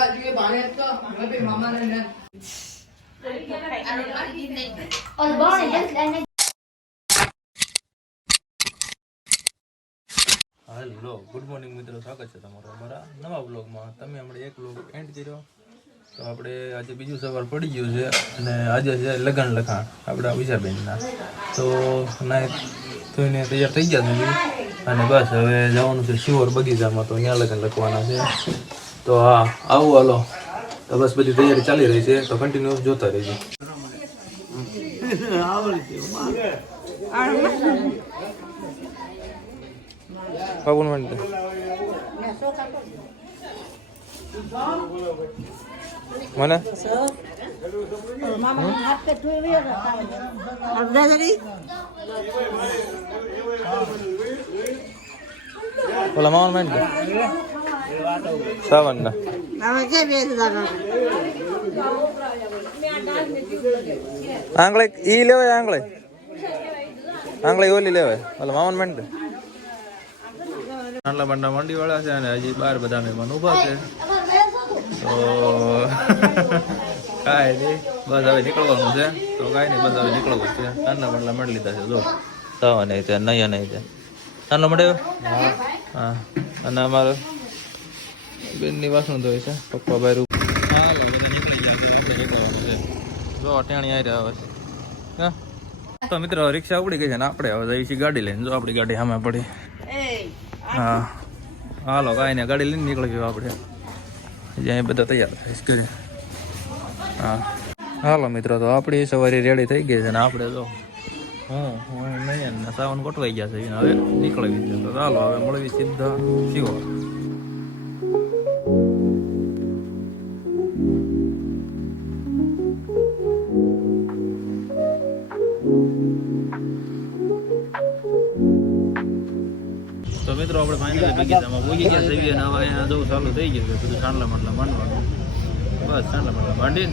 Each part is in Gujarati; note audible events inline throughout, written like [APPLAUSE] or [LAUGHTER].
કાજુએ બાને હેલો ગુડ મોર્નિંગ મિત્રો, સ્વાગત છે તમારું અમારા નવા બ્લોગમાં. તમે હમણાં એક બ્લોગ એન્ડ કર્યો. તો આપણે આજે બીજું સવાર પડી ગયું છે અને આજે છે લગ્ન લખાણ, આપણા વિજાબેનના તો નાય ધોઈને તૈયાર થઈ ગયા નથી અને બસ હવે જવાનું છે શિવર બગીચામાં, તો ત્યાં લગ્ન લખવાના છે. તો હા, આવું હાલો. તો બસ બધી તૈયારી ચાલી રહી છે, તો કન્ટિન્યુ જોતા રહેજો. બાબુ મને ઓલા માવન મેન્ડ સાવન ના. આંગળે ઈ લેવાય આંગળે? આંગળે ઓલી લેવાય. ઓલા મામન મંડ નાનલા મંડા મંડી વાળા છે અને હજી બાર બધા મહેમાન ઊભા છે. તો કાંઈ નહીં બસ હવે નીકળવાનું છે. તો કાંઈ નહીં બસ હવે નીકળવું છે. નાનલા મંડલા મંડી લીધા છે જો. સાવા નહીં છે નહીં નહીં છે. નાનલો મંડ્યો? હા. અને અમારો બેનની વાસણ ધોઈ છે. પપ્પા બહાર હાલ હવે નીકળી ગયા છે. જો અટાણી આવી રહ્યા હવે હા? તો મિત્રો રિક્ષા ઉપડી ગઈ છે ને આપણે. હવે જઈએ છીએ ગાડી લઈને. જો આપણી ગાડી સામે પડી. હા. હાલો કાંઈ નહીં ગાડી લઈને નીકળી ગયો આપણે. જ્યાં અહીં બધા તૈયાર થઈશ કરી હા. હાલો મિત્રો તો આપણી સવારી રેડી થઈ ગઈ છે ને આપણે તો. હું હું નહીં ને સાવન ગોઠવાઈ ગયા છે. હવે નીકળવી છે. તો ચાલો હવે મળવી સીધા શિવો તો મિત્રો આપણે ફાઇનલી બગીચામાં પહોંચી ગયા છીએ અને અહીંયા જવું ચાલુ થઈ ગયું બધું ચાંદલા માટલા માંડવાનું. બસ ચાંદલા માટલા માંડીને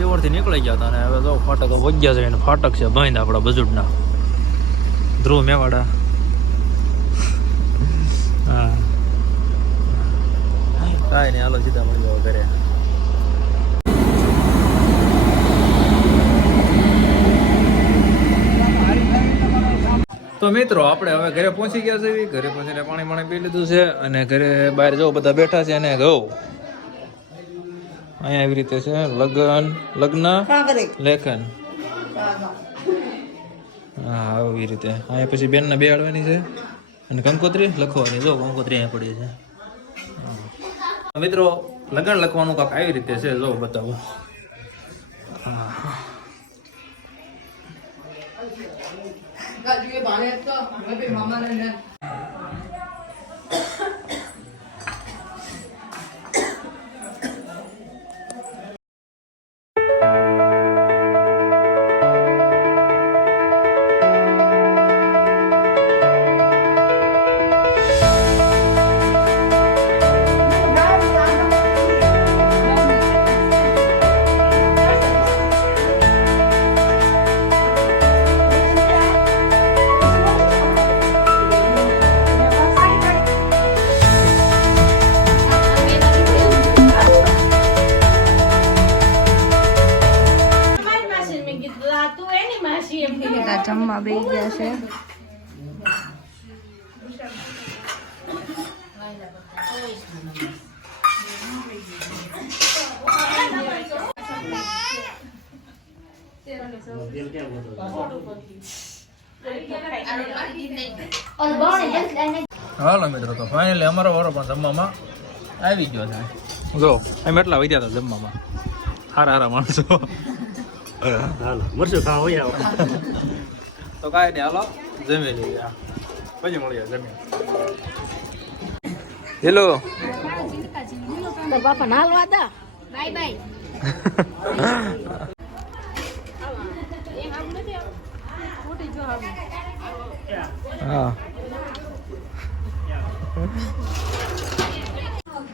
મિત્રો નીકળી ગયા હતા અને હવે જો ફાટક વગ્યા છે અને ફાટક છે બંધ આપણા બજુટના ધ્રુવ મેવાડા. કાંઈ નહીં, હાલો સીધા મળી જાવ ઘરે. તો મિત્રો, આપણે હવે ઘરે પહોંચી ગયા છે ઘરે પહોંચીને પાણી પાણી પી લીધું છે અને ઘરે બહાર જવું બધા બેઠા છે અને ઘઉં. અહીંયા એવી રીતે છે. લગન લગ્ન લેખન. હા આવી રીતે. અહીંયા પછી બેનને બેહાડવાની છે. અને કંકોત્રી લખવાની. જો કંકોત્રી અહીંયા પડી છે. હા. મિત્રો લગન લખવાનું કાંક આવી રીતે છે. જો બતાવો. 가 જમવા બે ગયા છે. હાલો મિત્રો તો ફાઇનલી અમારો વારો પણ જમવામાં આવી ગયો છે. જો એમ એટલા વધ્યા હતા જમવામાં. હારા હારા માણસો. હાલો. મરચું ખાવા હોય આવો. તો કાંઈ નહીં હાલો. જમી લઈએ પછી મળીએ જમી હેલો. બાપા નાલવા દા. Bye bye. હા.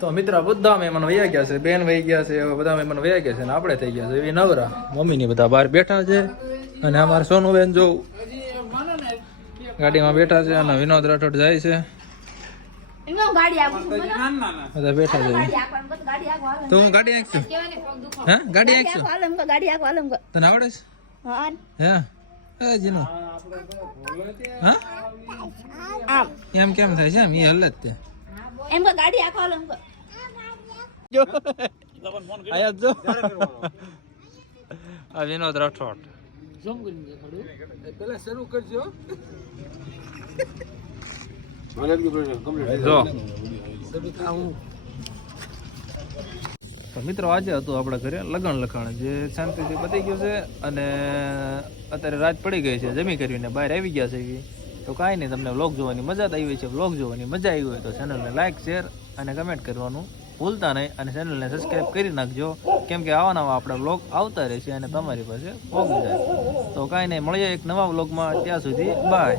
તો મિત્ર બધા મહેમાન વૈયા ગયા છે બેન વહી ગયા છે બધા મહેમાન વયા ગયા છે ને આપણે થઈ ગયા છે એ નવરા. મમ્મી ની બધા બહાર બેઠા છે અને અમારે સોનું બેન જોઉં ગાડીમાં બેઠા છે અને વિનોદ રાઠોડ જાય છે. બધા બેઠા છે. તો હું ગાડી આંકશું હા? ગાડી હાલો ગાડી કહો. તને આવડે છે? હા. હા. એ જીનો. હા આમ. એમ કેમ થાય છે? એમ એ હલે જ તે. એમ કહો, ગાડી આપો હાલો એમ જો. [LAUGHS] આયા જો. [LAUGHS] આ વિનોદ રાઠોડ. જો. તો મિત્રો આજે હતું આપણા ઘરે લગ્ન લખાણ. જે શાંતિથી પતી ગયું છે અને અત્યારે રાત પડી ગઈ છે. જમી કરીને બહાર આવી ગયા છે. તો કાંઈ નહીં તમને વ્લોગ જોવાની મજા તો આવી છે. વ્લોગ જોવાની મજા આવી હોય તો ચેનલને લાઈક શેર અને કમેન્ટ કરવાનું. ભૂલતા નહીં અને ચેનલને સબસ્ક્રાઈબ કરી નાખજો. કેમ કે આવા નવા આપણા વ્લોગ આવતા રહેશે અને તમારી પાસે પહોંચી જાય. તો કાંઈ નહીં, મળીએ એક નવા વ્લોગમાં ત્યાં સુધી બાય